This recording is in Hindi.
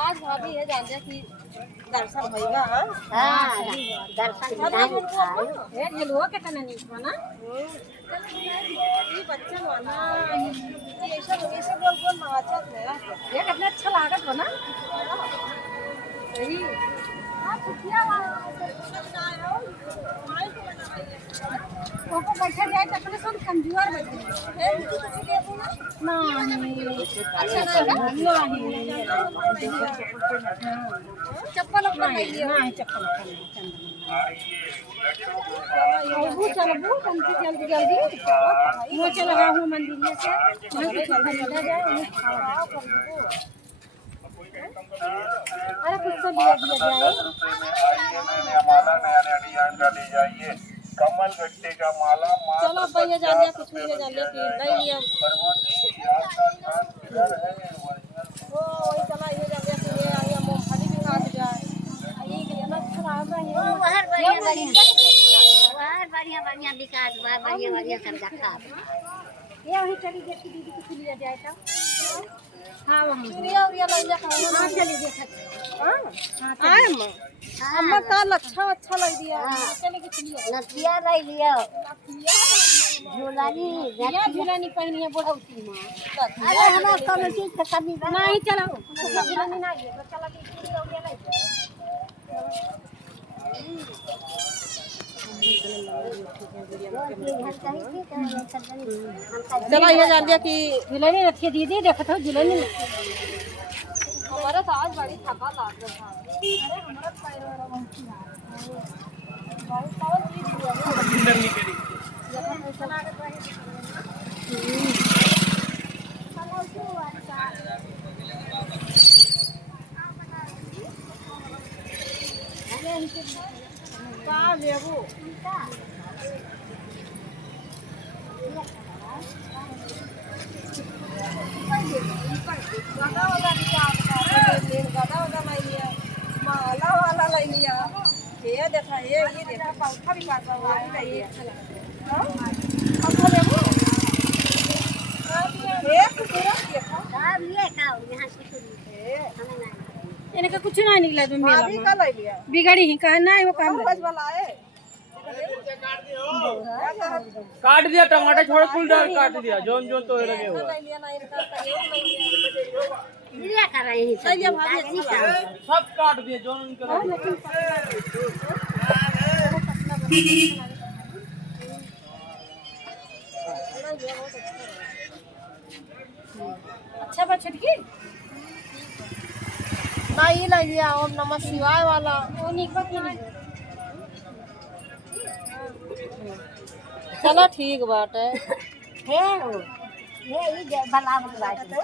आज भाभी है जान की दर्शन भइला दर्शन ये लोग के तने नहीं ना ये बच्चन वाला ये सब गोल गोल नाचत है ये कितना अच्छा लागत हो ना सही आप किया वो को बैठा जाए तो अपने सब कमजोर बैठे है उनकी कुछ दे दो ना नहीं अच्छा नहीं चप्पल नहीं चप्पल चलो जल्दी जल्दी वो चला हूँ मंदिर में से वहाँ से खरीदा जाए अरे कुछ तो लिया जाए कमल गट्टे का माला चलो भैया जान लिया कुछ भी जान लिया कि नहीं लिया वो वही चला ये जान लिया कि ये आया मूंगफली भी काट जाए ये के लिए ना खराब है वो हर बढ़िया विकास बा बढ़िया सब रखा ये वही चली देखी दीदी कुछ लिया जाए तो हां वहां चूड़िया उड़िया ले जा हां चली देखत हां हां अम्मा ताल अच्छा लग दिया चले कुछ लिया नथिया ले लिया झोलानी झोलानी पहनी है बुढ़ौती मां अरे हमरा कोनो चीज के कमी नहीं चलो झोलानी नहीं है चला के चूड़िया उड़िया ले चलो ये जान लिया कि झुलनी रखी दीदी देखो तो झुलनी हमारा तो आज बड़ी थका लाग रहा था अरे हमारा पैर वाला बहुत अंदर निकली का लेबो माला वाला ले लिया ये देखा ये देखा पंखा भी काटा हुआ है ले पंखा लेबो ये पूरा देखा सब ये खाओ यहां कुछ नहीं इनका कुछ ना निकला तुम मेला में का ले लिया बिगड़ी ही का ना वो काम बस वाला है काट दिया टमाटर छोड़ फूल डाल काट दिया जोन जोन तो लगे हुआ लिया कर रहे हैं सब काट दिए जोन उनके अच्छा बा छटकी ना ये ले लिया ओम नमः शिवाय वाला वो निकल नहीं चलो ठीक बात है ये भला बात है